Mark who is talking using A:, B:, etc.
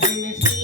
A: Thank you.